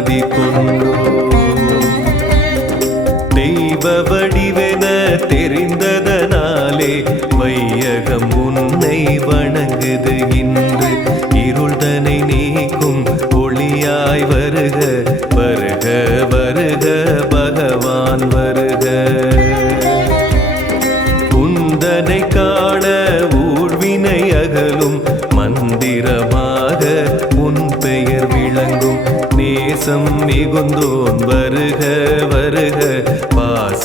மதி கொண்டோ தெய்வ வடிவென தெரிந்ததனாலே வையகம் உன்னை வணங்குது இன்று இருள்தனை நீக்கும் ஒளியாய் வருக வருக வருக பகவான் வருக உந்தனை காண ஊழ்வினை அகலும் மந்திரமாக உன் பெயர் விளங்கும் நேசம் மிகுந்தோன் வருக வருக பாச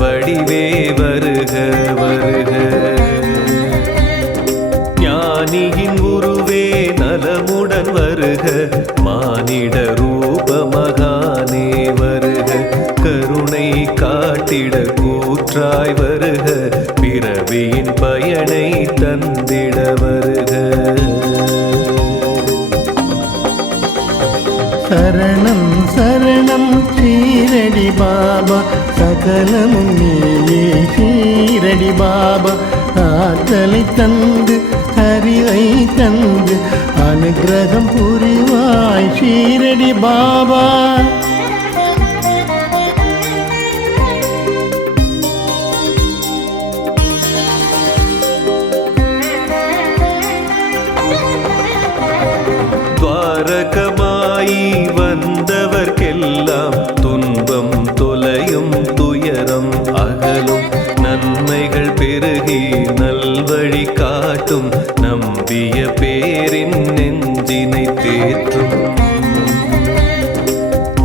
வடிவே வருக வருக ஞானியின் உருவே நலமுடன் வருக மானிட ரூப மகானே வருக கருணை காட்டிட கூற்றாய் வருக பிறவியின் பயனை தந்திட வருக சரணம் சரணம் ஷீரடி பாபா சகலமும் நீயே ஷீரடி பாபா ஆற்றலை தந்து அறிவை தந்து அனுகிரகம் புரிவாய் ஷீரடி பாபா துவாரகமாயி வந்தவர்க்கெல்லாம் துன்பம் தொலையும் துயரம் அகலும் நன்மைகள் பெருகி நல்வழி காட்டும் நம்பிய பேரின் நெஞ்சினை தேற்றும்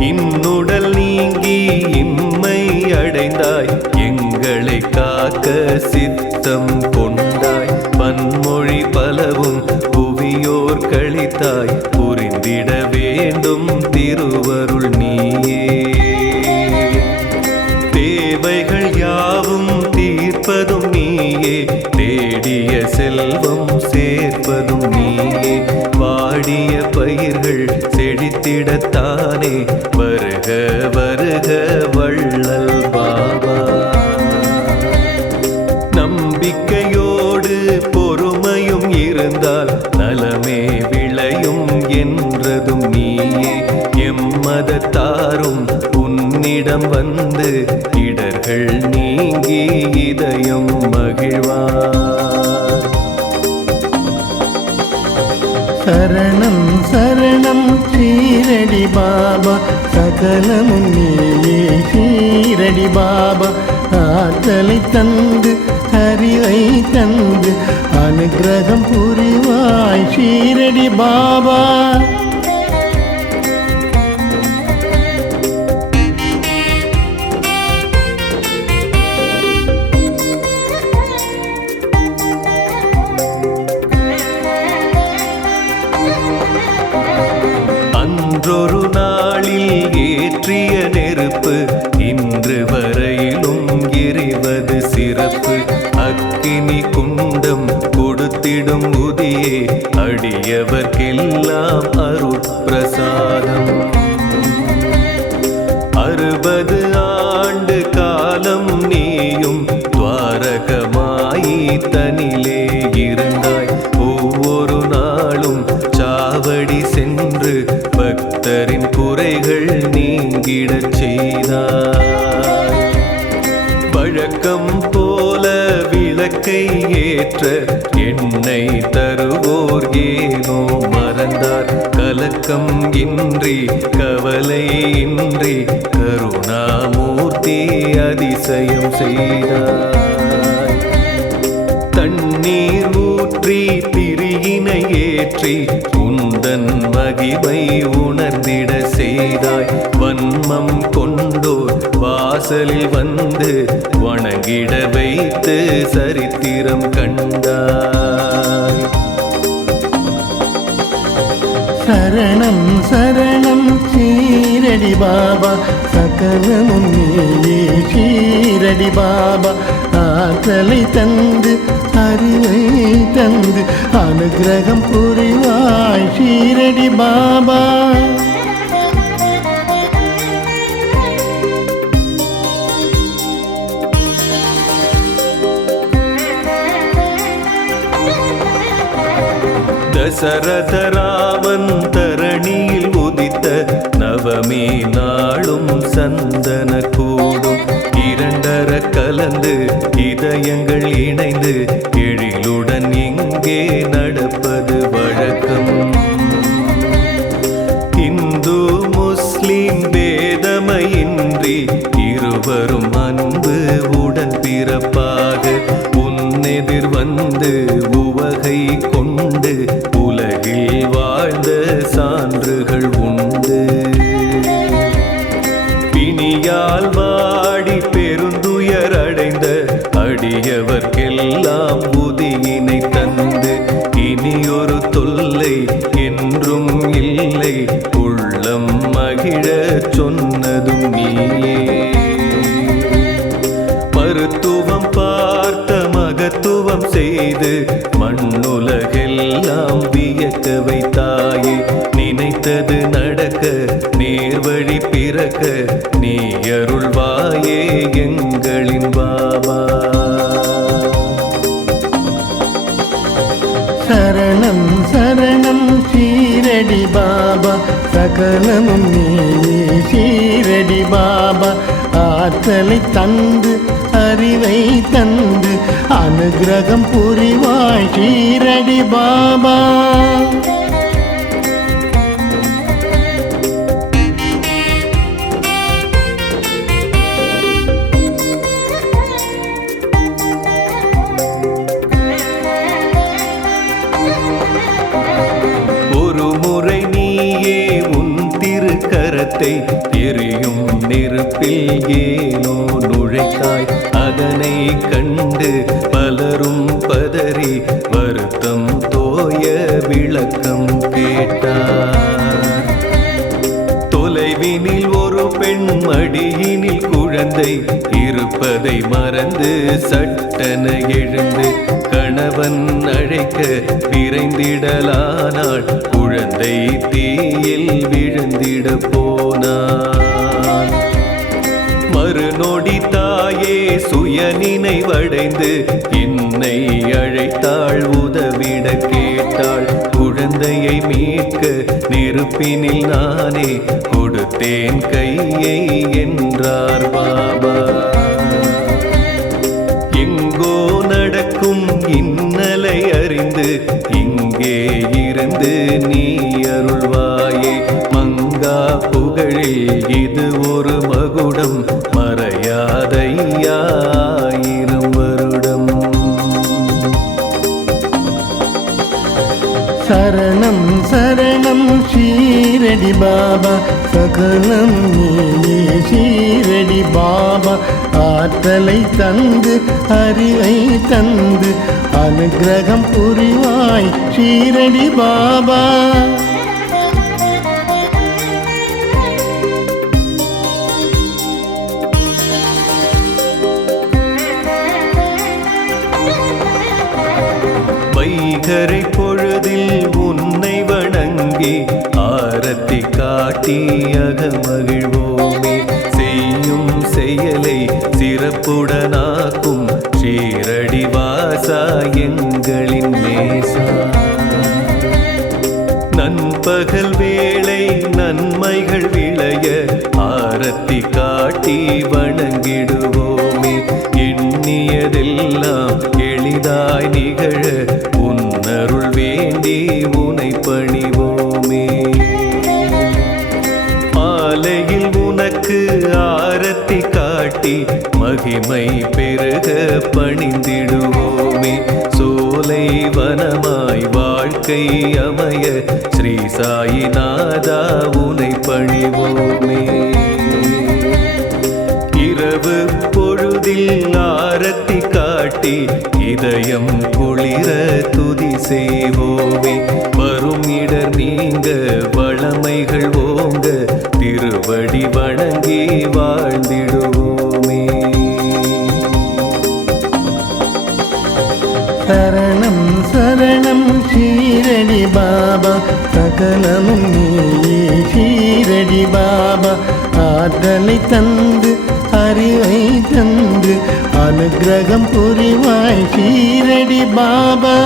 இன்னுடல் நீங்கி இம்மை அடைந்தாய் எங்களை காக்க சித்தம் கொண்டாய் பன்மொழி பலவும் புவியோர் கழித்தாய் புரிந்திட வேண்டும் திருவருள் நீயே தேவைகள் யாவும் தீர்ப்பதும் நீயே தேடிய செல்வம் சேர்ப்பதும் நீயே வாடிய பயிர்கள் செழித்திடத்தானே வருக வருக வள்ளல் பாபா நம்பிக்கையோடு பொறுமையும் இருந்தால் நலமே விளையும் என்றதும் நீயே எம்மதத்தாரும் உன்னிடம் வந்து இடர்கள் நீங்கி இதயம் மகிழ்வார் சரணம் சரணம் ஷீரடி பாபா சகலமும் நீயே ஷீரடி பாபா ஆற்றலை தந்து அறிவை தந்து அனுகிரகம் புரிவாய் ஷீரடி பாபா அன்றொரு நாளில் ஏற்றிய நெருப்பு இன்று வரையிலும் எரிவது சிறப்பு அக்கினி குண்டம் கொடுத்திடும் உதியே அடியவர்க்கெல்லாம் அருட்பிரசாதம் 60 ஆண்டு காலம் நீயும் துவாரகமாயி தனிலே இருந்தாய் ஒவ்வொரு நாளும் சாவடி சென்று பக்தரின் குறைகள் நீங்கிடச் செய்தாய் வழக்கம் போல விளக்கை ஏற்ற எண்ணெய் தருவோர் ஏனோ மறந்தார் கலக்கம் இன்றி கவலை இன்றி கருணாமூர்த்தி அதிசயம் செய்தாய் தண்ணீர் ஊற்றி திரியினை ஏற்றி உந்தன் மகிமை உணர்ந்திட செய்தாய் வன்மம் கொண்டோர் வாசலில் வந்து வணங்கிட வைத்து சரித்திரம் கண்டாய் சரணம் சரணம் ஷீரடி பாபா சகலமும் நீயே ஷீரடி பாபா ஆற்றலை தந்து அறிவை தந்து அனுகிரகம் புரிவாய் ஷீரடி பாபா தசரத ராமன் தரணியில் உதித்த நவ தவமே நாளும் சந்தன கூடும் இரண்டர கலந்து இதயங்கள் இணைந்து எழிலுடன் இங்கே நடப்பது வழக்கம். இந்து முஸ்லிம் பேதமையின்றி இருவரும் அன்பு உடன் பிறப்பாக உன்னெதிர் வந்து உவகை கொண்டு உலகில் வாழ்ந்த சான்றுகள் உண்டு. பிணியால் வாடி பெருந்துயர் அடைந்த அடியவர்க்கெல்லாம் உதியினை தந்து இனியொரு தொல்லை என்றும் இல்லை உள்ளம் மகிழ சொன்னதும் நீயே. மருத்துவம் பார்த்த மகத்துவம் செய்து மண்ணுலகெல்லாம் வியக்க வைத்தாயே. நினைத்தது நடக்க நேர்வழி பிறக்க நீ அருள்வாயே எங்களின் பாபா. சரணம் சரணம் ஷீரடி பாபா சகலமும் நீயே ஷீரடி பாபா. ஆற்றலை தந்து அறிவை தந்து அனுகிரகம் புரிவாய் ஷீரடி பாபா. ஒரு முறை நீயே உன் திருக்கரத்தை எரியும் நெருப்பில் ஏனோ நுழைத்தாய். அதனை கண்டு பலரும் பதறி வருத்தம் தோய விளக்கம் கேட்டார். தொலைவினில் ஒரு பெண் மடியினில் குழந்தை இருப்பதை மறந்து சட்டென எழுந்து கணவன் அழைக்க விரைந்திடலானாள். குழந்தை தீயில் விழுந்திட போனான். மறுநொடி தாயே சுய நினைவடைந்து என்னை அழைத்தாள் உதவிட கேட்டாள். குழந்தையை மீட்க நெருப்பினில் நானே கொடுத்தேன் கையை என்றார் பாபா. எங்கோ நடக்கும் இன்னலை அறிந்து இங்கே இருந்து நீ அருள்வாயே. மங்கா புகழில் இது ஒரு மகுடம் மறையாதையாயிரம் வருடம். சரணம் சரணம் ஷீரடி பாபா சகலம் நீயே ஷீரடி பாபா. ஆற்றலை தந்து அறிவை தந்து அனுகிரகம் புரிவாய் ஷீரடி பாபா. வைகரை பொழுதில் உன்னை வணங்கி ஆரத்தி காட்டி அகமகிழ்வோமே. செய்யும் செயலை சிறப்புடனாக்கும் ஷீரடி வாசா எங்களின் நேசா. நண்பகல் வேளை நன்மைகள் விளைய ஆரத்தி காட்டி வணங்கிடுவோமே. எண்ணியதெல்லாம் எளிதாய் நிகழ உன்னருள் வேண்டி உனை பணிவோமே. மாலையில் உனக்கு ஆரத்தி காட்டி மகிமை பெருக பணிந்திடுவோமே. சோலை வனமாய் வாழ்க்கை அமைய ஸ்ரீ சாயிநாதா உனை பணிவோமே. இரவு பொழுதில் ஆரத்தி காட்டி இதயம் குளிர துதி செய்வோமே. வரும் இடர் நீங்க வளமைகள் ஓங்க திருவடி வணங்கி வாழ்ந்திடுவோமே. சரணம் சரணம் ஷீரடி பாபா சகலமும் நீயே ஷீரடி பாபா. ஆற்றலை தந்து அறிவை தந்து அனுகிரகம் புரிவாய் ஷீரடி பாபா.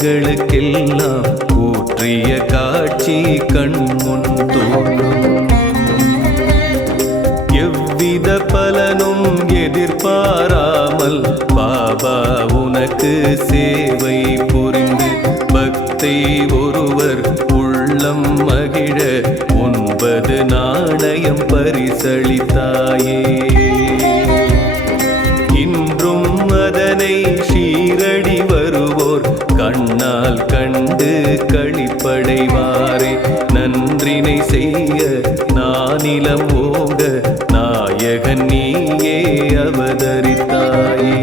எங்களுக்கெல்லாம் ஊற்றிய காட்சி கண்முன் தோன்றும். எவ்வித பலனும் எதிர்பாராமல் பாபா உனக்கு சேவை புரிந்து பக்தை ஒருவர் உள்ளம் மகிழ 9 நாணயம் பரிசளித்தாயே. இன்றும் அதனை ஷீரடி வருவோர் கண்ணால் கண்டு களிப்படைவாரே. நன்றினை செய்ய நானிலம் ஓங்க நாயகன் நீயே அவதரித்தாயே.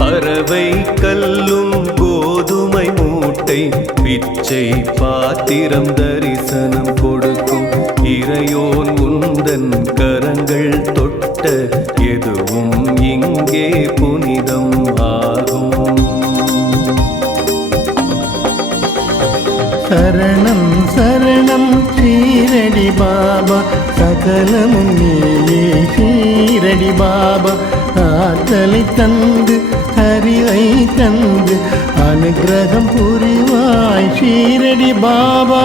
பறவை கல்லும் கோதுமை மூட்டை பிச்சை பாத்திரம் தரிசனம் கொடுக்கும் இறையோன் உந்தன் கரங்கள் தொட்ட எதுவும் இங்கே புனிதம் ஆகும். சரணம் சரணம் ஷீரடி பாபா, சகலமும் நீயே ஷீரடி பாபா. ஆற்றலை தந்து அறிவை தந்து அனுகிரகம் புரிவாய் ஷீரடி பாபா.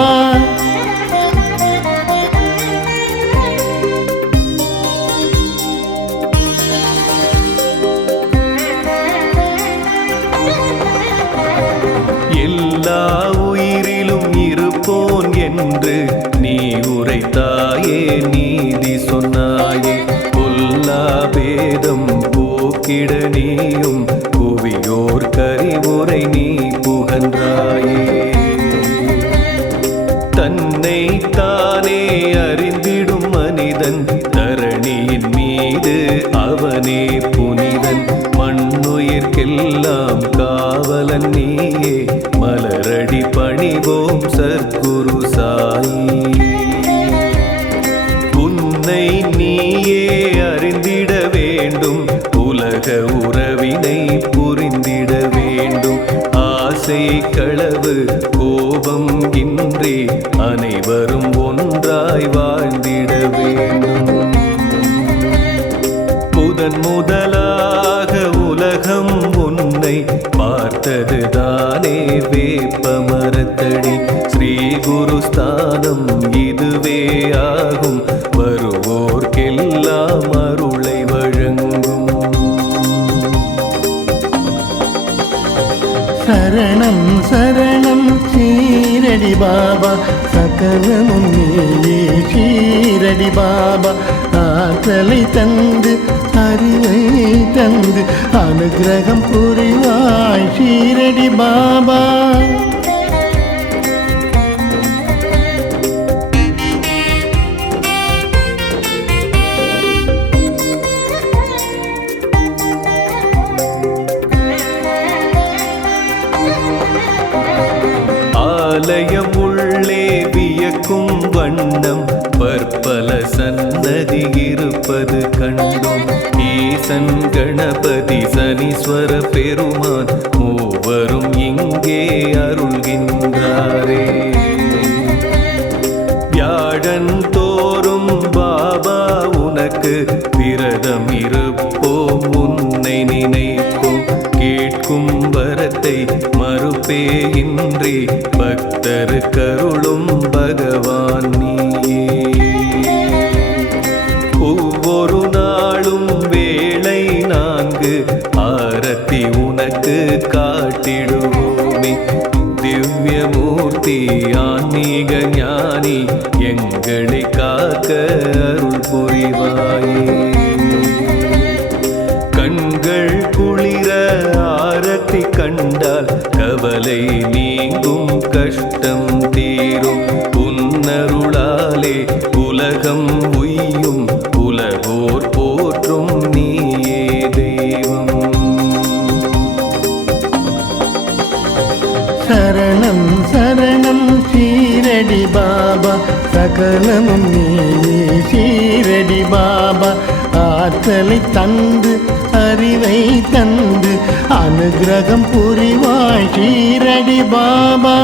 எல்லா உயிரிலும் இருப்போன் என்று நீ உரைத்தாயே, நீதி சொன்னாயே. பொல்லா பேதம் போக்கிட நீயும் புவியோர் கரிவுரை நீ புகன்றாயே. தன்னை தானே அறிந்திடும் மனிதன் தரணியின் மீது அவனே புனிதன். மண்ணுயிர்க்கெல்லாம் காவலன் நீயே, மலரடி பணிவோம் சற்குரு சாயி. உன்னை நீயே அறிந்திட வேண்டும், உலக உறவினை புரிந்திட வேண்டும். ஆசை களவு கோபம் இன்றி அனைவரும் ஒன்றாய் வாழ்ந்திட வேண்டும். முதலாக உலகம் உன்னை பார்த்தது தானே வேப்ப மரத்தடி. ஸ்ரீ குரு ஸ்தானம் இதுவே ஆகும், வருவோர்க்கெல்லாம் அருளை வழங்கும். சரணம் சரணம் ஷீரடி பாபா, சகலமும் நீயே ஷீரடி பாபா. ஆற்றலை தந்து அறிவை தந்து அனுகிரகம் புரிவாய் ஷீரடி பாபா. ஆலயம் உள்ளே வியக்கும் வண்ணம் பற்பல சன்னதி இருப்பது கண்டோம். ஈசன் கணபதி சனீஸ்வர பெருமான் மூவரும் இங்கே அருள்கின்றாரே. வியாழன் தோறும் பாபா உனக்கு விரதம் இருப்போம், உன்னை நினைப்போம். கேட்கும் வரத்தை மறுப்பே இன்றி பக்தரு கருளும் பகவான் நீயே. ஒவ்வொரு நாளும் வேளை 4 ஆரத்தி உனக்கு காட்டிடுவோமே. திவ்யமூர்த்தி ஆன்மீக ஞானி எங்களை காக்க அருள் புரிவாயே. கண்கள் குளிர ஆரத்தி கண்டால் கவலை நீங்கும், கஷ்டம் தீரும். உன்னருளாலே உலகம் உய்யும், உலகோர் போற்றும் நீயே தெய்வம். சரணம் சரணம் ஷீரடி பாபா, சகலமும் நீயே ஷீரடி பாபா. ஆற்றலை தந்து அறிவை தந்து அனுகிரகம் புரிவாய் ஷீரடி பாபா.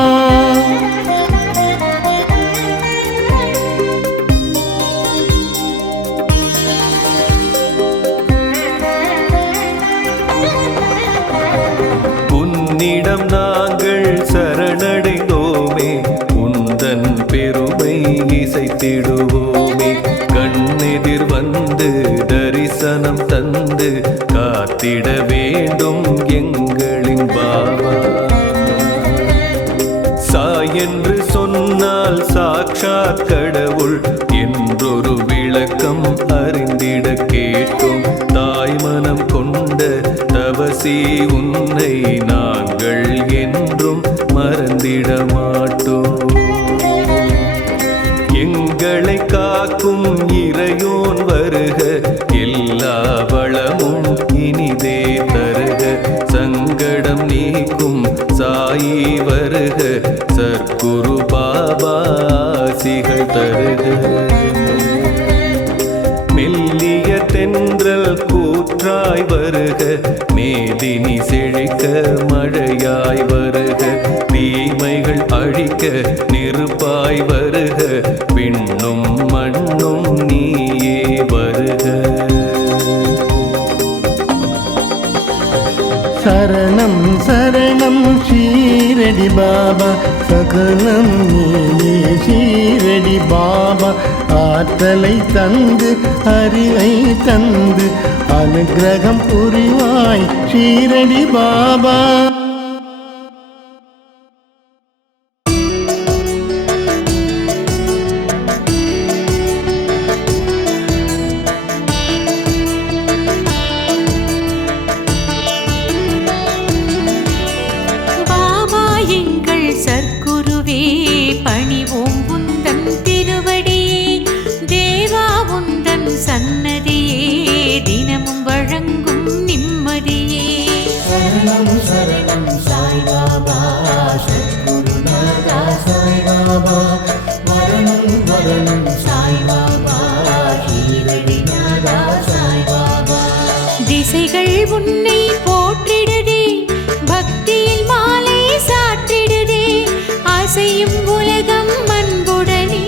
கேட்டும் தாய்மனம் கொண்ட தவசி உன்னை நாங்கள் என்றும் மறந்திட மாட்டோம். எங்களை காக்கும் இறையோன் வருக, எல்லா வளமும் இனிதே தருக. சங்கடம் நீக்கும் சாயி வருக, சத்குரு பாபா ஆசிகள் தருக. மெல்லிய தென்றல் கூற்றாய் வருக, மேதினி செழிக்க மழையாய் வருக. தீமைகள் அழிக்க நெருப்பாய் வருக, விண்ணும் மண்ணும் நீயே வருக. சரணம் சரணம் ஷீரடி பாபா, சகலம் நீயே ஷீரடி பாபா. ஆற்றலை தந்து அறிவை தந்து அனுக்கிரகம் புரிவாய் ஷீரடி பாபா. சற்குருவே பணிவோம் உந்தன் திருவடியே, தேவா உந்தன் சன்னதியே தினமும் வழங்கும் நிம்மதியே. சரணம் சரணம் சாய் பாபா, சத்குருநாதா சாய் பாபா. மரணம் மரணம் சாய் பாபா, ஷீரடிநாதா சாய் பாபா. திசைகள் உன்னை போற்றிடுதே, பக்தியில் மாலை சாற்றிடுதே. அசையும் உலகம் அன்புடனே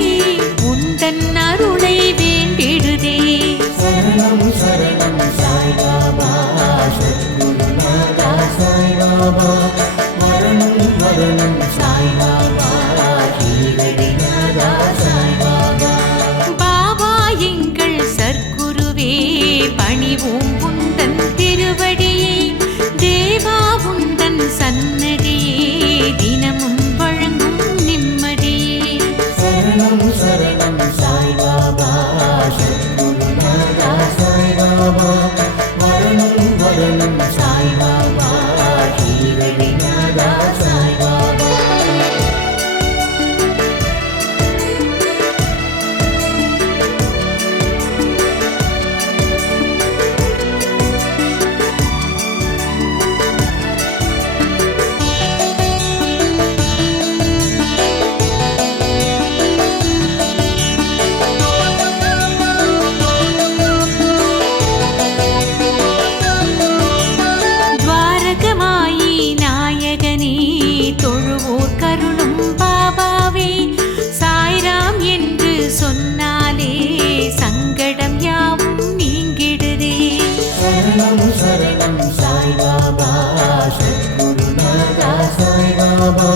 உந்தன் அருளை வேண்டிடுதே. சரணம் சரணம் சாய் பாபா, சத்குருநாதா சாய் பாபா. மரணம் மரணம் சாய் பாபா, ஷீரடிநாதா சாய் பாபா. பாபா எங்கள் சற்குருவே பணிவோம் உந்தன் திருவடியே, தேவா உந்தன் சன்னதியே தினமும் வழங்கும் நிம்மதியே. சரணம் சரணம் சாய் பாபா, சத்குருநாதா சாய் பாபா. மரணம் மரணம் சாய் பாபா, ஷீரடிநாதா சாய் பாபா. துவாரகமாயி நாயகனே தொழுவோர் கருளும் பாபாவே, சாய்ராம் என்று சொன்னாலே சங்கடம் யாவும் நீங்கிடுதே. சரணம் சரணம் சாய் பாபா, சத்குருநாதா சாய் பாபா.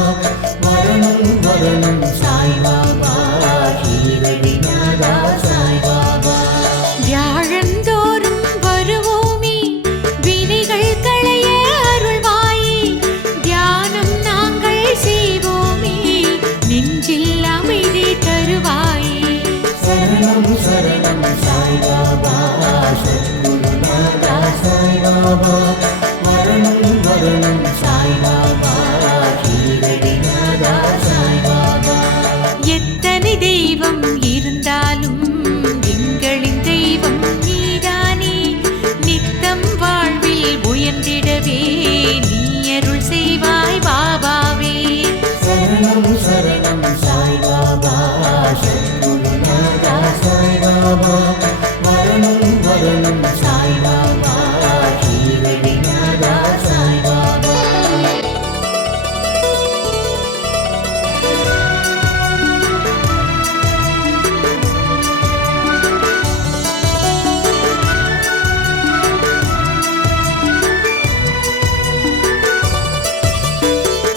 மரணம் மரணம் சாய் பாபா, ஷீரடிநாதா சாய் பாபா. வியாழந்தோறும் வருவோமே, வினைகள் களைய அருள்வாயே. தியானம் நாங்கள் செய்வோமே, நெஞ்சில் அமைதி தருவாயே. சரணம் சரணம் சாய் பாபா, சத்குருநாதா சாய் பாபா. மரணம் மரணம் சாய் பாபா, ஷீரடிநாதா சாய் பாபா. எத்தனை தெய்வம் இருந்தாலும் எங்களின் தெய்வம் நீதானே. நித்தம் வாழ்வில் உயர்ந்திடவே நீ அருள் செய்வாய் பாபாவே. சரணம் சரணம் சாய் பாபா, சத்குருநாதா சாய் பாபா. மரணம் மரணம் சாய் பாபா, ஷீரடிநாதா சாய் பாபா.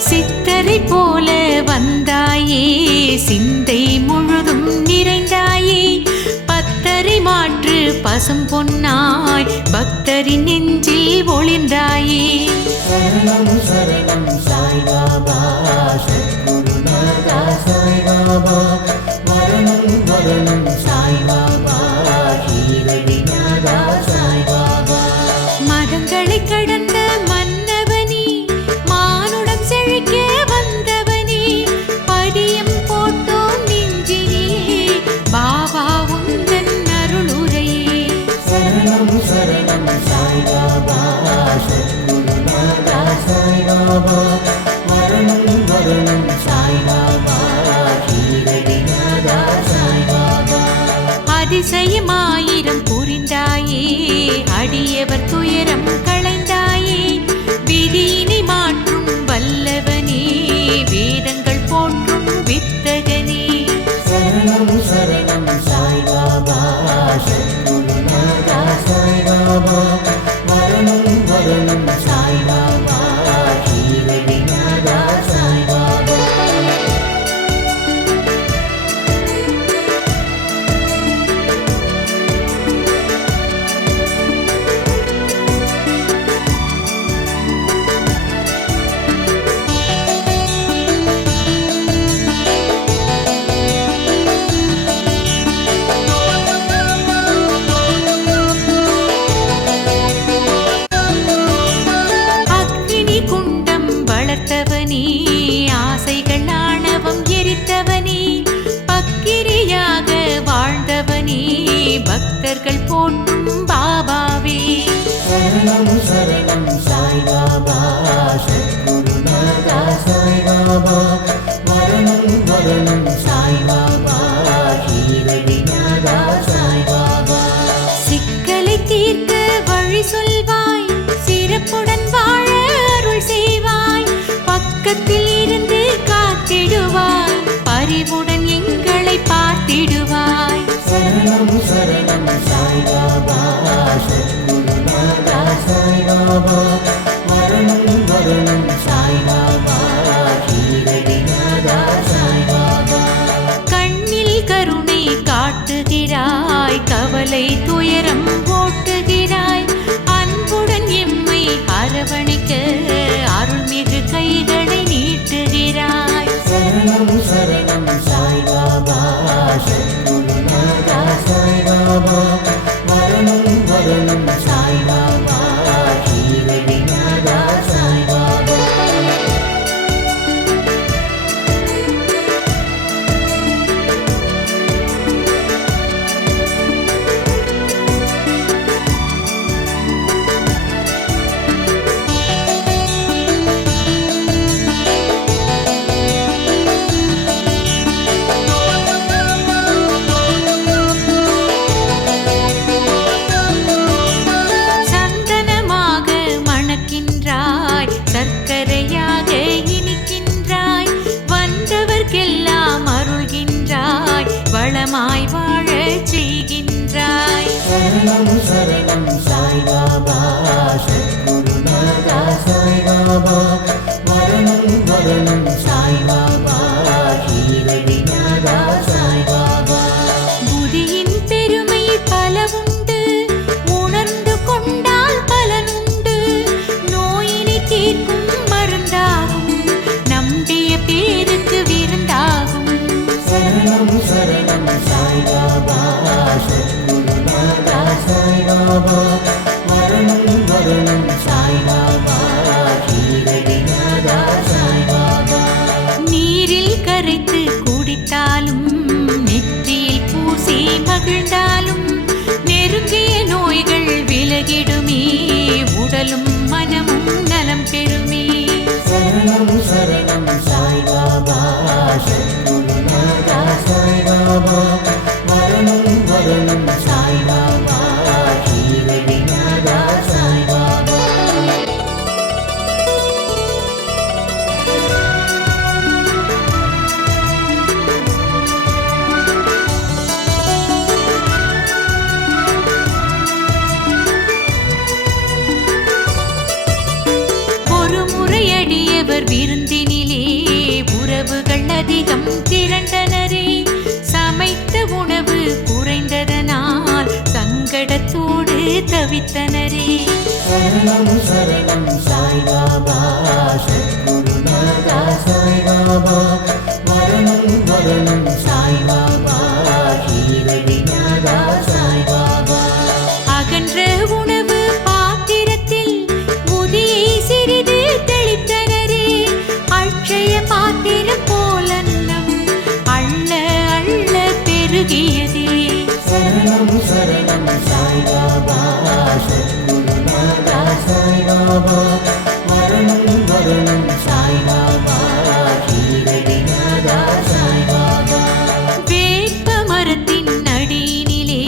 சித்தரை போல வந்தாயே, சிந்தை முழுதும் நிறைந்தாயே. பத்தரை மாற்று பசும் பொன்னாய் பக்தரின் நெஞ்சில் ஒளிர்ந்தாயே. சரணம் சரணம் சாய் பாபா, சத்குருநாதா சாய் பாபா. மரணம் மரணம் சாய் பாபா, ஷீரடிநாதா சரணம் சரணம் சாய்பாபா சத்குருநாதா சாய்பாபா மரணம் மரணம் சாய்பாபா ஷீரடிநாதா சாய்பாபா அதிசயமாயிரம் புரிந்தாயே அடியவர் துயரம் களைந்தாயே விதியினை மாற்றும் வல்லவனே வேதங்கள் போற்றும் வித்தகனே சரணம் சரணம் சாய்பாபா சத்குருநாதா சாய்பாபா மரணம் மரணம் சாய்பாபா ஷீரடிநாதா சாய்பாபா அக்னி குண்டம் வளர்த்தவனே ஆசைகள் ஆணவம் எரித்தவனே பக்கிரியாக வாழ்ந்தவனே பக்தர்கள் போற்றும் பாபாவே சரணம் சரணம் சாய்பாபா சத்குருநாதா சாய்பாபா மரணம் மரணம் சாய்பாபா ஷீரடிநாதா சாய்பாபா சிக்கலை தீர்க்க வழி சொல்வாய் சிறப்புடன் வாழ அருள் செய்வாய் பக்கத்தில் இருந்து காத்திடுவாய் பரிவுடன் எங்களை பார்த்திடுவாய் சரணம் சரணம் சாய்பாபா சத்குருநாதா சாய்பாபா மரணம் மரணம் சாய்பாபா ஷீரடிநாதா சாய்பாபா கண்ணில் கருணை காட்டுகிறாய் கவலை துயரம் ஓட்டுகிறாய் அன்புடன் எம்மை அரவணைக்க அருள்மிகு கைகளை நீட்டுகிறாய் சரணம் சரணம் சாய்பாபா சத்குருநாதா சாய்பாபா மரணம் மரணம் சாய்பாபா ஷீரடிநாதா சாய்பாபா சந்தனமாக மணக்கின்றாய் சர்க்கரையாக இனிக்கின்றாய் வந்தவர்க்கெல்லாம் அருள்கின்றாய் வளமாய் வாழச் செய்கின்றாய் சரணம் சரணம் சாய்பாபா சத்குருநாதா சாய்பாபா மரணம் மரணம் சாய்பாபா ஷீரடிநாதா சாய்பாபா புதியின் பெருமை பலவுண்டு உணர்ந்து கொண்டால் பலனுண்டு நோயினை தீர்க்கும் மருந்தாகும் நம்பிய பேருக்கு விருந்தாகும் சரணம் சரணம் சாய்பாபா சத்குருநாதா சாய்பாபா மரணம் மரணம் சாய்பாபா ஷீரடிநாதா சாய்பாபா நீரில் கரைத்து குடித்தாலும் நெற்றியில் பூசி மகிழ்ந்தாலும் நெருங்கிய நோய்கள் விலகிடுமே உடலும் மனமும் நலம் பெறுமே சரணம் சரணம் சாய்பாபா சத்குருநாதா சாய்பாபா மரணம் மரணம் சாய்பாபா ஷீரடிநாதா சாய்பாபா ஒரு முறையடியவர் விருந்தினிலே உறவுகள் அதிகம் திரண்டனரே சமைத்த உணவு குறைந்ததனால் சங்கடத்தோடு தவித்தனரே சரணம் சரணம் சாய்பாபா சத்குருநாதா சாய்பாபா மரணம் மரணம் சாய்பாபா ஷீரடிநாதா சாய்பாபா அகன்ற உணவு பாத்திரத்தில் முதியை சிறிது தெளித்தனரே அட்சய பாத்திரம் போலன்னம் அள்ள அள்ள பெருகியதே சரணம் சரணம் சாய்பாபா சத்குருநாதா சாய்பாபா மரணம் மரணம் சாய்பாபா ஷீரடிநாதா சாய்பாபா வேப்ப மரத்தின் அடியினிலே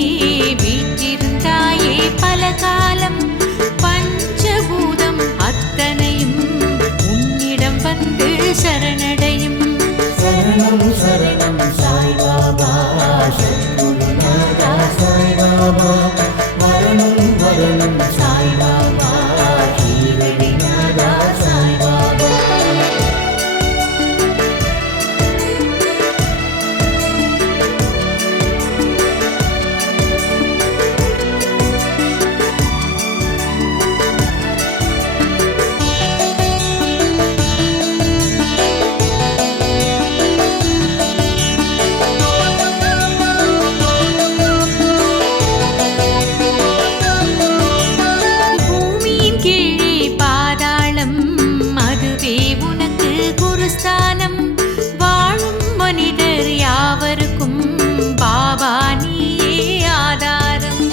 வீற்றிருந்தாயே பல காலம் பஞ்சபூதம் அத்தனையும் உன்னிடம் வந்து சரணடையும் சரணம் சரணம் சாய்பாபா சத்குருநாதா சாய்பாபா மரணம் மரணம் சாய்பாபா ஷீரடிநாதா சாய்பாபா பூமியின் கீழே பாதாளம் அதுவே உனக்கு குருஸ்தானம் வாழும் மனிதர் யாவருக்கும் பாபா நீயே ஆதாரம்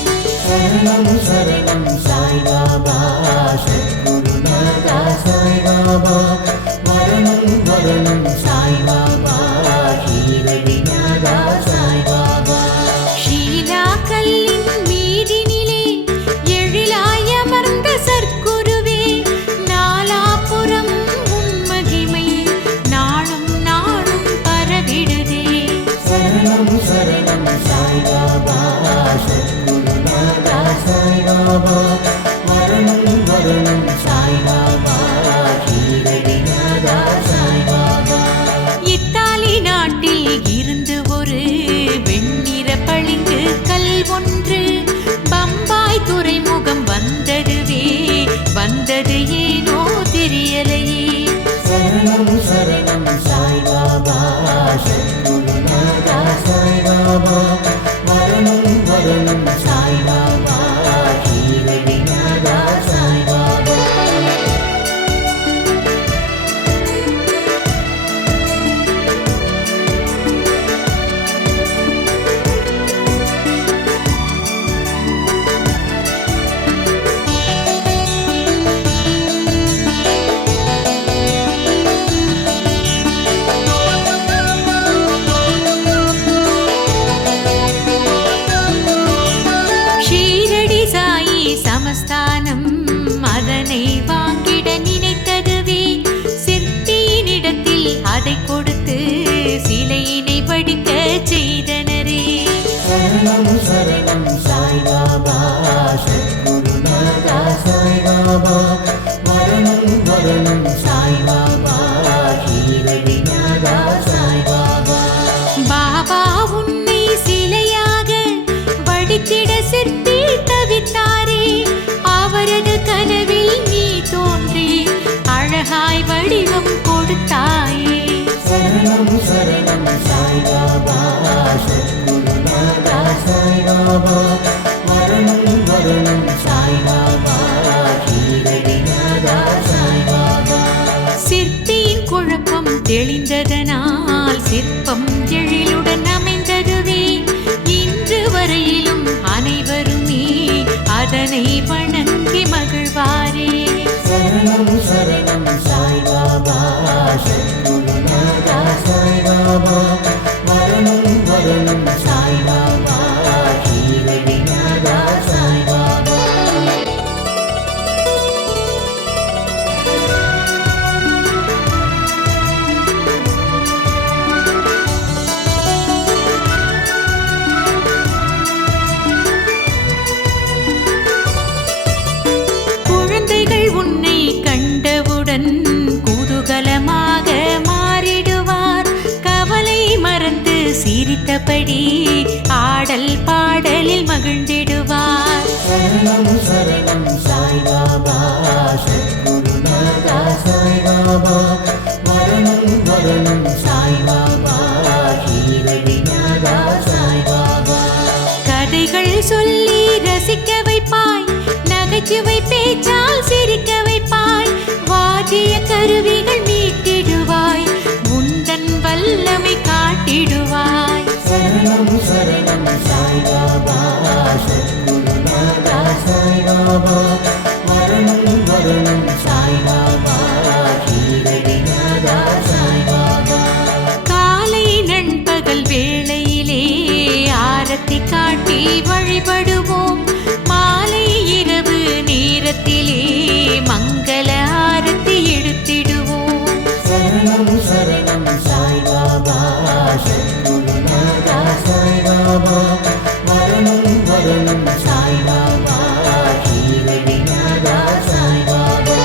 சரணம் சரணம் சாய்பாபா சத்குருநாதா சாய்பாபா மரணம் மரணம் சாய்பாபா ஷீரடிநாதா சாய்பாபா ஷீலா கல்லின் மீதினிலே எழிலாய் அமர்ந்த சற்குருவே நாலாபுரம் உன் மகிமை நாளும் நாளும் பரவிடுதே சரணம் சரணம் சாய்பாபா சத்குருநாதா சாய்பாபா மரணம் மரணம் சாய்பாபா ஷீரடிநாதா சாய்பாபா இத்தாலி நாட்டில் இருந்து ஒரு வெண்ணிற பளிங்கு கல் ஒன்று பம்பாய் துறைமுகம் வந்ததுவே வந்தது ஏனோ தெரியலையே சரணம் சரணம் சாய்பாபா சத்குருநாதா சாய்பாபா மரணம் மரணம் சாய்பாபா ஷீரடிநாதா சாய்பாபா ஷீரடி சாயி சமஸ்தானம் அதனை வாங்கிட நினைத்ததுவே சிற்பியினிடத்தில் அதை கொடுத்து சிலையினை வடிக்க செய்தனரே சரணம் சரணம் சாய்பாபா சத்குருநாதா சாய்பாபா மரணம் மரணம் சாய்பாபா ஷீரடிநாதா சாய்பாபா பாபா உன்னை சிலையாக வடித்திட சிற்பி தவித்தாரே அவரது கனவில் நீ தோன்றி அழகாய் வடிவம் கொடுத்தாயே சரணம் சரணம் சாய்பாபா சத்குருநாதா சாய்பாபா மரணம் மரணம் சாய்பாபா ஷீரடிநாதா சாய்பாபா சிற்பியின் குழப்பம் தெளிந்ததனால் சிற்பம் எழிலுடன் அமைந்ததுவே இன்று வரையிலும் அனைவருமே அதனை வணங்கி மகிழ்வாரே சரணம் சரணம் சாய்பாபா சத்குருநாதா சாய்பாபா மரணம் மரணம் சாய்பாபா ஷீரடிநாதா சாய்பாபா குழந்தைகள் உன்னை கண்டவுடன் குதூகலமாக மாறிடுவார் கவலை மறந்து சிரித்தபடி ஆடல் பாடலில் மகிழ்ந்திடுவார் சரணம் சரணம் சாய்பாபா சத்குருநாதா சாய்பாபா மரணம் மரணம் சாய்பாபா ஷீரடிநாதா சாய்பாபா கதைகள் சொல்லி ரசிக்க வைப்பாய் நகைச்சுவை பேச்சால் சிரிக்க வைப்பாய் வாத்திய கருவிகள் மீட்டிடுவாய் உந்தன் வல்லமை காட்டிடுவாய் சரணம் சரணம் சாய்பாபா சத்குருநாதா சாய்பாபா சாய்பாபா மரணம் மரணம் சாய்பாபா ஷீரடிநாதா சாய்பாபா காலை நண்பகல் வேளையிலே ஆரத்தி காட்டி வழிபடுவோம் மாலை இரவு நேரத்திலே மங்கள ஆரத்தி எடுத்திடுவோம் சரணம் சரணம் சாய்பாபா சத்குருநாதா சாய்பாபா மரணம் மரணம் சாய்பாபா ஷீரடிநாதா சாய்பாபா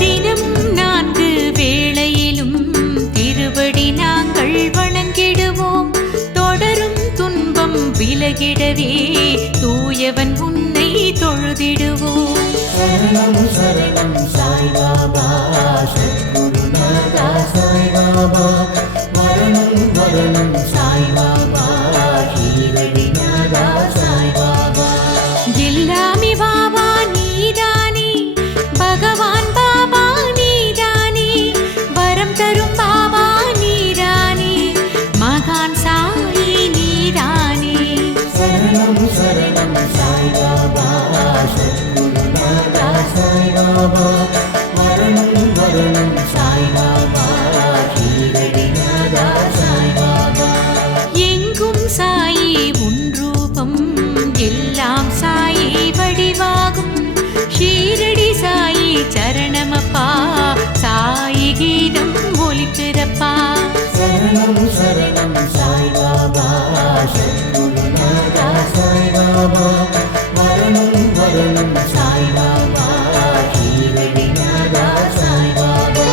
தினமும் 4 வேளையிலும் திருவடி நாங்கள் வணங்கிடுவோம் தொடரும் துன்பம் விலகிடவே தூயவன் உன்னை தொழுதிடுவோம் சரணம் சரணம் சாய்பாபா சத்குருநாதா சாய்பாபா மரணம் மரணம் சாய்பாபா ஷீரடிநாதா சாய்பாபா எல்லாமே பாபா நீதானே பகவான் பாபா நீதானே வரம் தரும் பாபா நீதானே மகான் சாயி நீதானே சரணம் சரணம் சாய்பாபா சத்குருநாதா சாய்பாபா மரணம் மரணம் சாய்பாபா ஷீரடிநாதா சாய்பாபா எங்கும் சாயி உன் ரூபம் எல்லாம் சாயி வடிவாகும் ஷீரடி சாயி சரணமப்பா சாயி கீதம் ஒலிக்கிறப்பா சரணம் சரணம் சாய்பாபா சத்குருநாதா சாய்பாபா மரணம் மரணம் சாய்பாபா ஷீரடிநாதா சாய்பாபா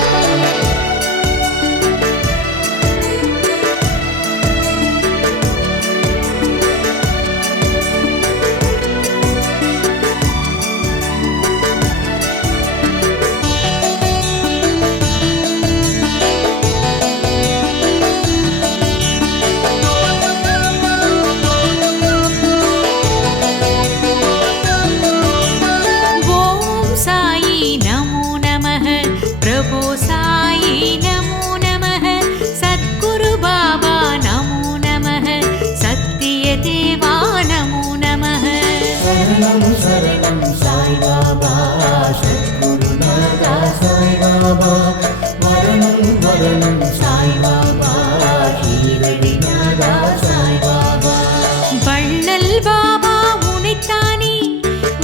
ஓம் சாயி நமோ நமः பிரபு சாயி நமோ நமः சத்குரு பாபா நமோ நமः சத்திய தேவா நமோ நமः சரணம் சரணம் சாய்பாபா சத்குருநாதா சாய்பாபா மரணம் மரணம் சாய்பாபா ஷீரடிநாதா சாய்பாபா வள்ளல் பாபா உனைத்தானே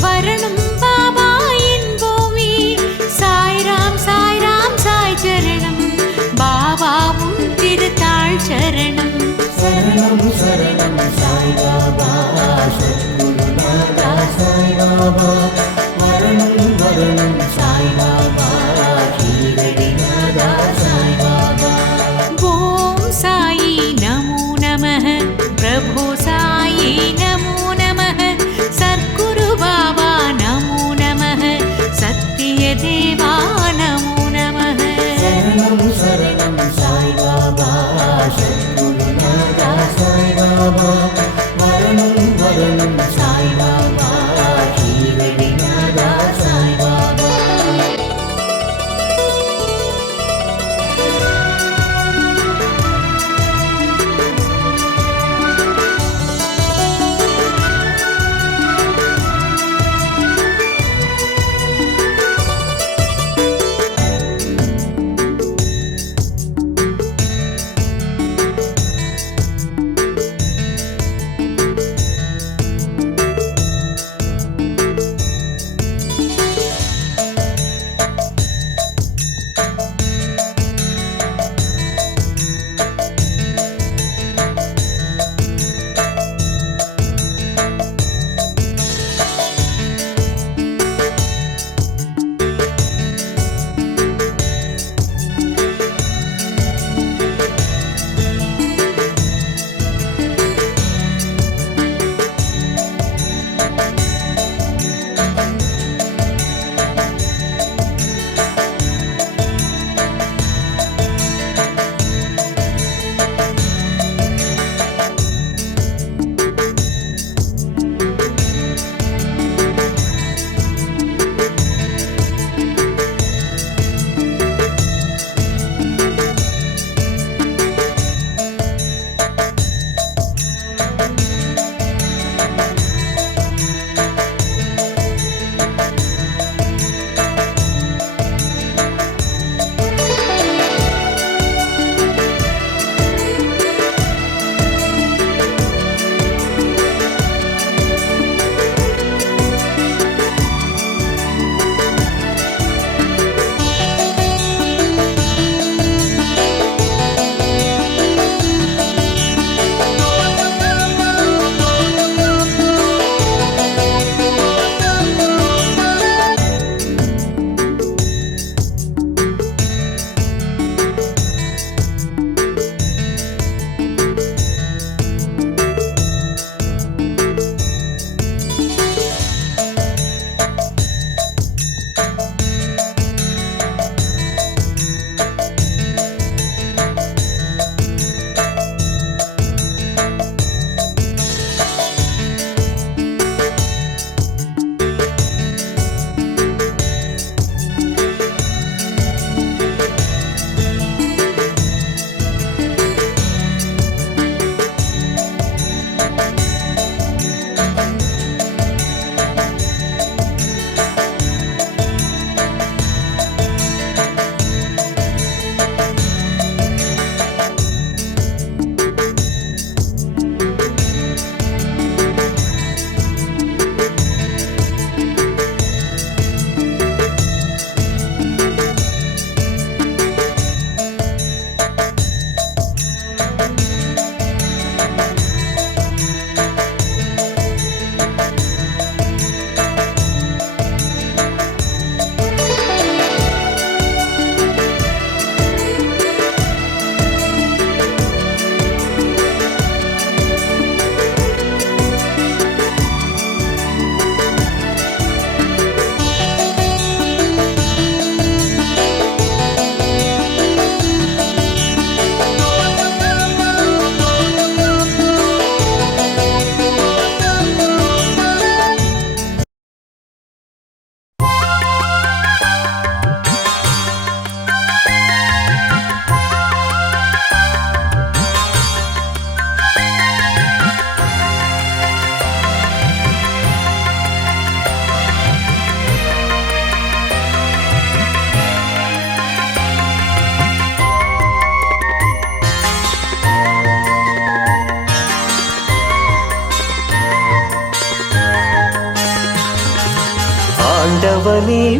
வரணும் பாபா என்போமே சாய்ராம் சாய்ராம் சாய் சரணம் பாபா உன் திருத்தாள் சரணம் சரணம் சரணம் சாய்பாபா சத்குருநாதா சாய்பாபா மரணம் மரணம் சாய்பாபா ஷீரடிநாதா சாய்பாபா ஓம் சாயி நமோ நமः பிரபு சாயி நமோ நமः சத்குரு பாபா நமோ நமः சத்திய தேவா நமோ நமः சரணம் சரணம் சாய்பாபா சத்குருநாதா சாய்பாபா மரணம் மரணம் சாய்பாபா ஷீரடிநாதா சாய்பாபா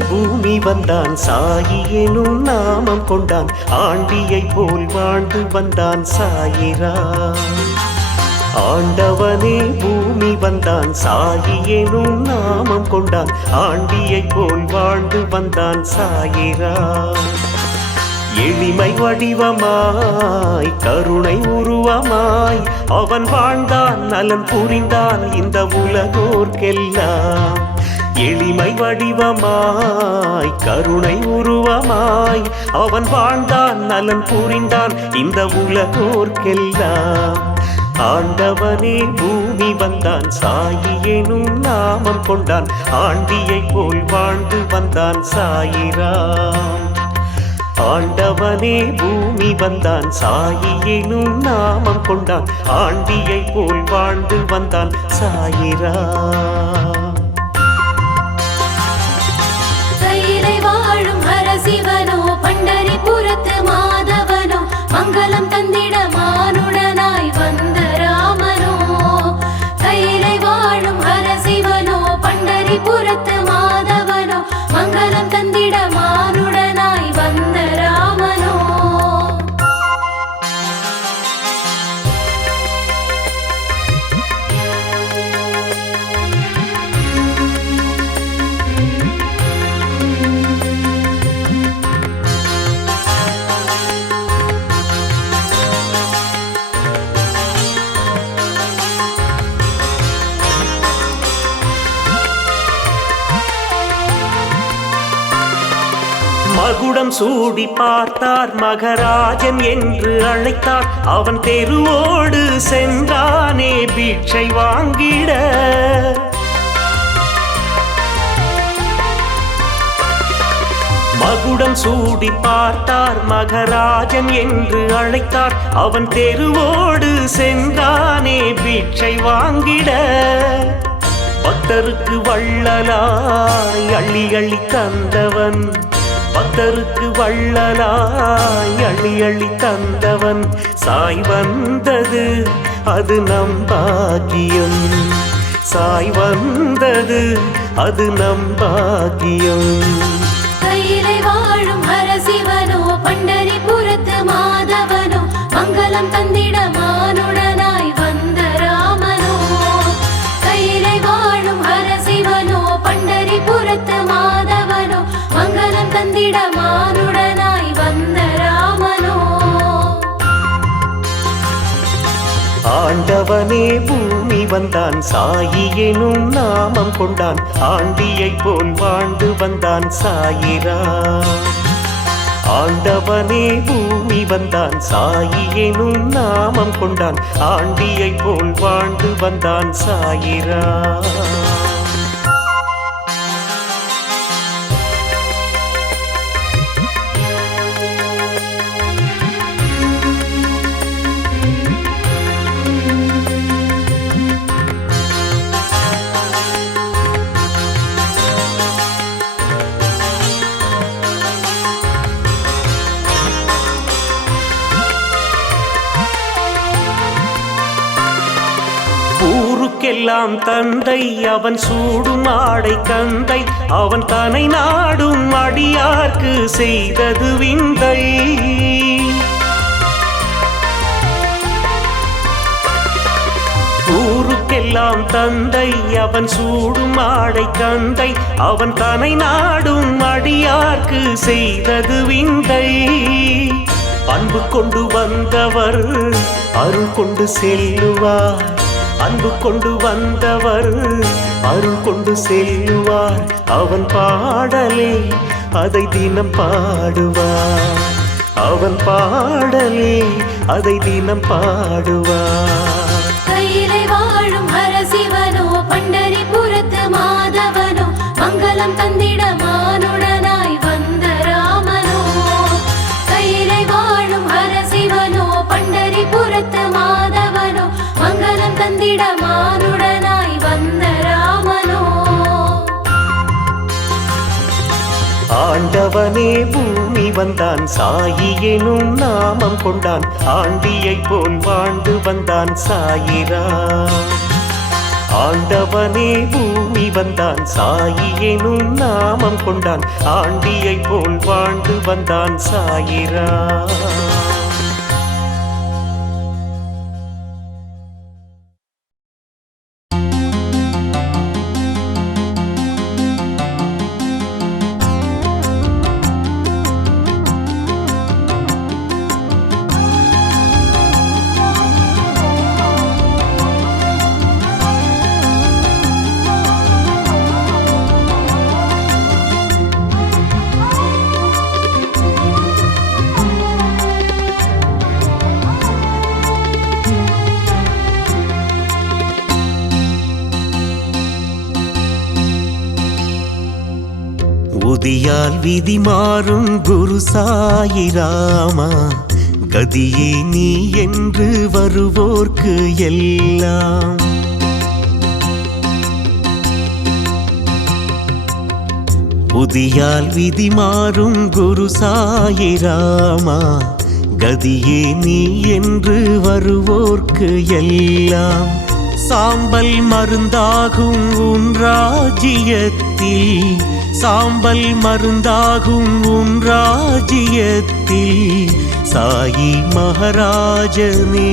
பூமி வந்தான் சாயி எனும் நாமம் கொண்டான் ஆண்டியை போல் வாழ்ந்து வந்தான் சாயிரா ஆண்டவனே பூமி வந்தான் சாயி எனும் நாமம் கொண்டான் ஆண்டியை போல் வாழ்ந்து வந்தான் சாயிரா எளிமை வடிவமாய் கருணை உருவமாய் அவன் வாழ்ந்தான் நலன் புரிந்தான் இந்த உலகோர்க்கெல்லாம் எளிமை வடிவமாய் கருணை உருவமாய் அவன் வாழ்ந்தான் நலன் புரிந்தான் இந்த உலகோர்க்கெல்லாம் ஆண்டவனே பூமி வந்தான் சாயி எனும் நாமம் கொண்டான் ஆண்டியை போல் வாழ்ந்து வந்தான் சாயிராம் ஆண்டவனே பூமி வந்தான் சாயி எனும் நாமம் கொண்டான் ஆண்டியை போல் வாழ்ந்து வந்தான் சாயிராம் கையிலை வாழும் ஹரசிவனோ பண்டரிபுரத்து மாதவனோ மங்களம் தந்திட மானுடனாய் வந்த ராமனோ கையிலை வாழும் ஹரசிவனோ பண்டரிபுரத்து மாதவனோ மங்களம் தந்திட மானுடனாய் வந்த ராமனோ மகுடம் சூடி பார்த்தார் மகராஜன் என்று அழைத்தார் அவன் தெருவோடு சென்றானே பிட்சை வாங்கிட மகுடம் சூடி பார்த்தார் மகராஜன் என்று அழைத்தார் அவன் தெருவோடு சென்றானே பிட்சை வாங்கிட பக்தருக்கு வள்ளலாய் அள்ளி அள்ளி தந்தவன் பக்தருக்கு வள்ளலாய் அள்ளி அள்ளி தந்தவன் சாய் வந்தது அது நம் பாக்கியம் சாய் வந்தது அது நம் பாக்கியம் கையிலை வாழும் ஹரசிவனோ பண்டரிபுரத்து மாதவனோ மங்களம் தந்திட மானுடனாய் வந்த ராமனோ கையிலை வாழும் ஹரசிவனோ பண்டரிபுரத்து மாதவனோ மங்களம் தந்திட மானுடனாய் வந்த ராமனோ ஆண்டவனே பூமி வந்தான் சாயி எனும் நாமம் கொண்டான் ஆண்டியை போல் வாழ்ந்து வந்தான் சாயிரா ஆண்டவனே பூமி வந்தான் சாயி எனும் நாமம் கொண்டான் ஆண்டியை போல் வாழ்ந்து வந்தான் சாயிரா ஊருக்கெல்லாம் தந்தை அவன் சூடும் ஆடை கந்தை அவன் தனை நாடும் அடியார்க்கு செய்தது விந்தை ஊருக்கெல்லாம் தந்தை அவன் சூடும் ஆடை கந்தை அவன் தனை நாடும் அடியார்க்கு செய்தது விந்தை அன்பு கொண்டு வந்தவர் அருள் கொண்டு செல்லுவார் அன்பு கொண்டு வந்தவர் அருள் கொண்டு செல்லுவார் அவன் பாடலே அதை தினம் பாடுவார் அவன் பாடலே அதை தினம் பாடுவார் கையிலை வாழும் ஹரசிவனோ பண்டரிபுரத்து மாதவனோ மங்களம் தந்திட மானுடனாய் வந்த ராமனோ கையிலை வாழும் ஹரசிவனோ பண்டரிபுரத்து மாதவனோ மங்களம் தந்திட மானுடனாய் வந்த ராமனோ ஆண்டவனே பூமி வந்தான் சாயி எனும் நாமம் கொண்டான் ஆண்டியை போல் வாழ்ந்து வந்தான் சாயிரா ஆண்டவனே பூமி வந்தான் சாயி எனும் நாமம் கொண்டான் ஆண்டியை போல் வாழ்ந்து வந்தான் சாயிரா. உதியால் விதி மாறும் குரு சாயிராமா கதியே நீ என்று வருவோர்க்கு எல்லாம். உதியால் விதி மாறும் குரு சாயிராமா கதியே நீ என்று வருவோர்க்கு எல்லாம். சாம்பல் மருந்தாகும் உன் ராஜ்யத்தில் சாம்பல் மருந்தாகும் உன் ராஜ்யத்தில் சாயி மகாராஜனே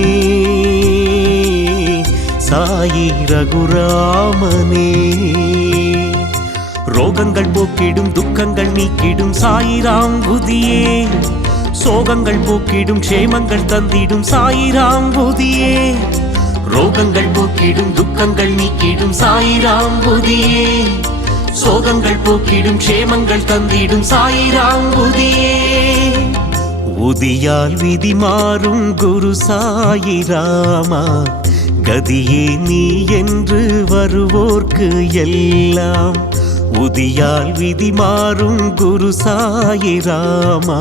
சாயி ரகுராமனே. ரோகங்கள் போக்கிடும் துக்கங்கள் நீக்கிடும் சாயிராம் புதியே சோகங்கள் போக்கிடும் க்ஷேமங்கள் தந்திடும் சாயிராம் புதியே. ரோகங்கள் போக்கிடும் துக்கங்கள் நீக்கிடும் சாயிராம் புதியே சோகங்கள் போக்கிடும் க்ஷேமங்கள் தந்திடும் சாயிராம் புதியே. உதியால் விதி மாறும் குரு சாயிராமா கதியே நீ என்று வருவோர்க்கு எல்லாம். உதியால் விதி மாறும் குரு சாயிராமா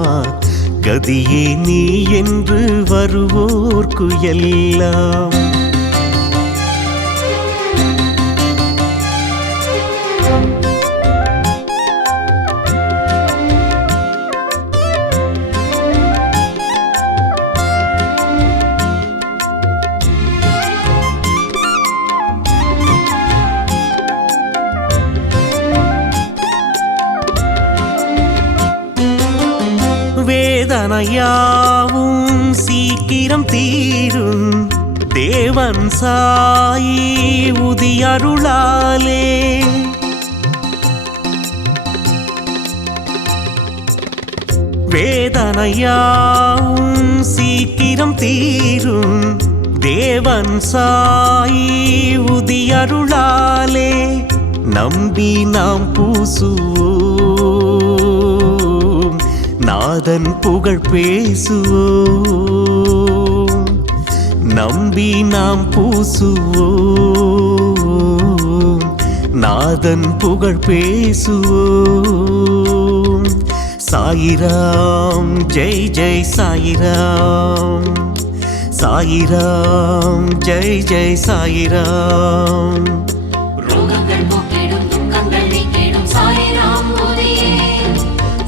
கதியே நீ என்று வருவோர்க்கு எல்லாம். வேதனையாவும் சீக்கிரம் தீரும் தேவன் சாயி உதியருளாலே. வேதனையாவும் சீக்கிரம் தீரும் தேவன் சாயி உதியருளாலே. நம்பி நாம் பூசுவோம் நாதன் புகழ் பேசுவோம். நம்பி நாம் பூசுவோம் நாதன் புகழ் பேசுவோம். சாயிராம் ஜெய் ஜெய் சாயிராம் சாயிராம் ஜெய் ஜெய் சாயிராம். ரோகங்கள் போக்கிடும் துக்கங்கள் நீக்கிடும் சாயிராம் புதியே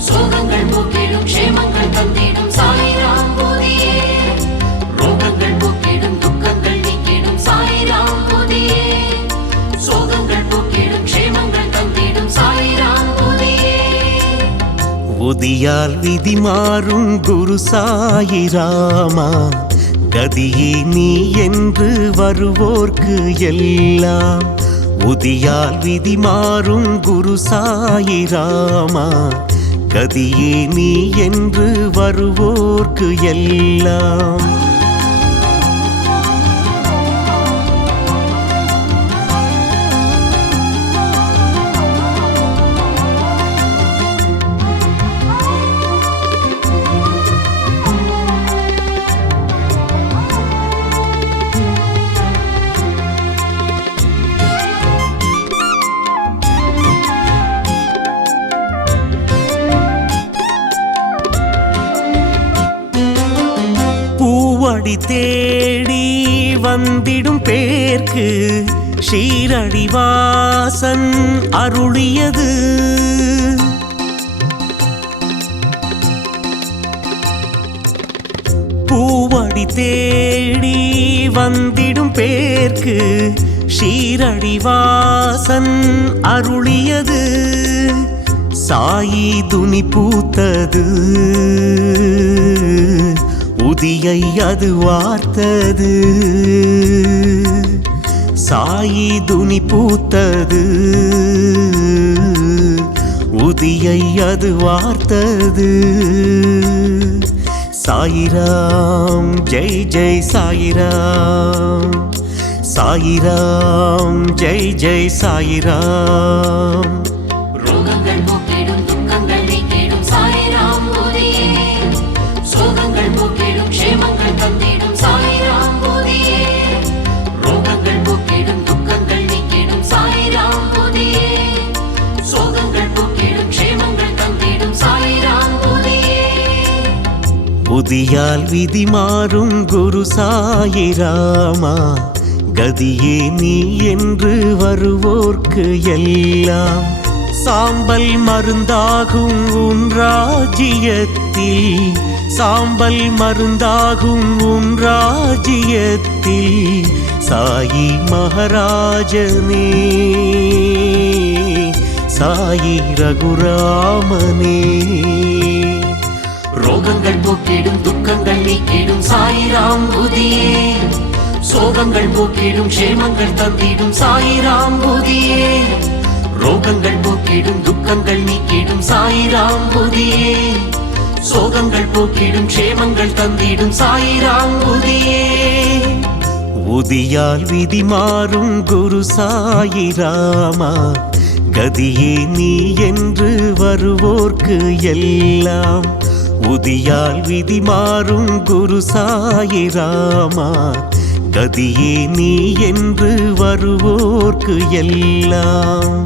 சோகங்கள் போக்கிடும் க்ஷேமங்கள் தந்திடும் சாயிராம் புதியே. ரோகங்கள் போக்கிடும் துக்கங்கள் நீக்கிடும் சாயிராம் புதியே சோகங்கள் போக்கிடும் க்ஷேமங்கள் தந்திடும் சாயிராம் புதியே. உதியால் விதி மாறும் குரு சாயிராமா கதியே நீ என்று வருவோர்க்கு எல்லாம். உதியால் விதி மாறும் குரு சாயிராமா கதியே நீ என்று வருவோர்க்கு எல்லாம். பூவடி தேடி வந்திடும் பேர்க்கு ஷீரடிவாசன் அருளியது. பூவடி தேடி வந்திடும் பேர்க்கு ஷீரடிவாசன் அருளியது சாயி துனி பூத்தது உதியை அது வார்த்தது சாயி துனி பூத்தது உதியை அது வார்த்தது சாயிராம் ஜெய் ஜெய் சாயிராம் சாயிராம் ஜெய் ஜெய் சாயிராம் ரோகங்கள் போக்கிடும் துக்கங்கள் நீக்கிடும் சாயிராம் போதியே சோகங்கள் போக்கிடும் க்ஷேமங்கள் தந்திடும் சாயிராம் போதியே ரோகங்கள் போக்கிடும் துக்கங்கள் நீக்கிடும் சாயிராம் போதியே சோகங்கள் போக்கிடும் க்ஷேமங்கள் தந்திடும் சாயிராம் போதியே புதியால் விதி மாறும் குரு சாயிராமா கதியே நீ என்று வருவோர்க்கு எல்லாம் சாம்பல் மருந்தாகும் உன் ராஜ்யத்தில் சாம்பல் மருந்தாகும் உன் ராஜ்யத்தில் சாயி மகாராஜனே சாயி ரகுராமனே ரோகங்கள் போக்கிடும் துக்கங்கள் நீக்கிடும் சாயிராம் புதியே சோகங்கள் போக்கிடும் க்ஷேமங்கள் தந்திடும் சாயிராம் புதியே ரோகங்கள் போக்கிடும் துக்கங்கள் நீக்கிடும் சாயிராம் புதியே சோகங்கள் போக்கிடும் க்ஷேமங்கள் தந்திடும் சாயிராம் புதியே உதியால் விதி மாறும் குரு சாயிராமா கதியே நீ என்று வருவோர்க்கு எல்லாம் உதியால் விதி மாறும் குரு சாயிராமா கதியே நீ என்று வருவோர்க்கு எல்லாம்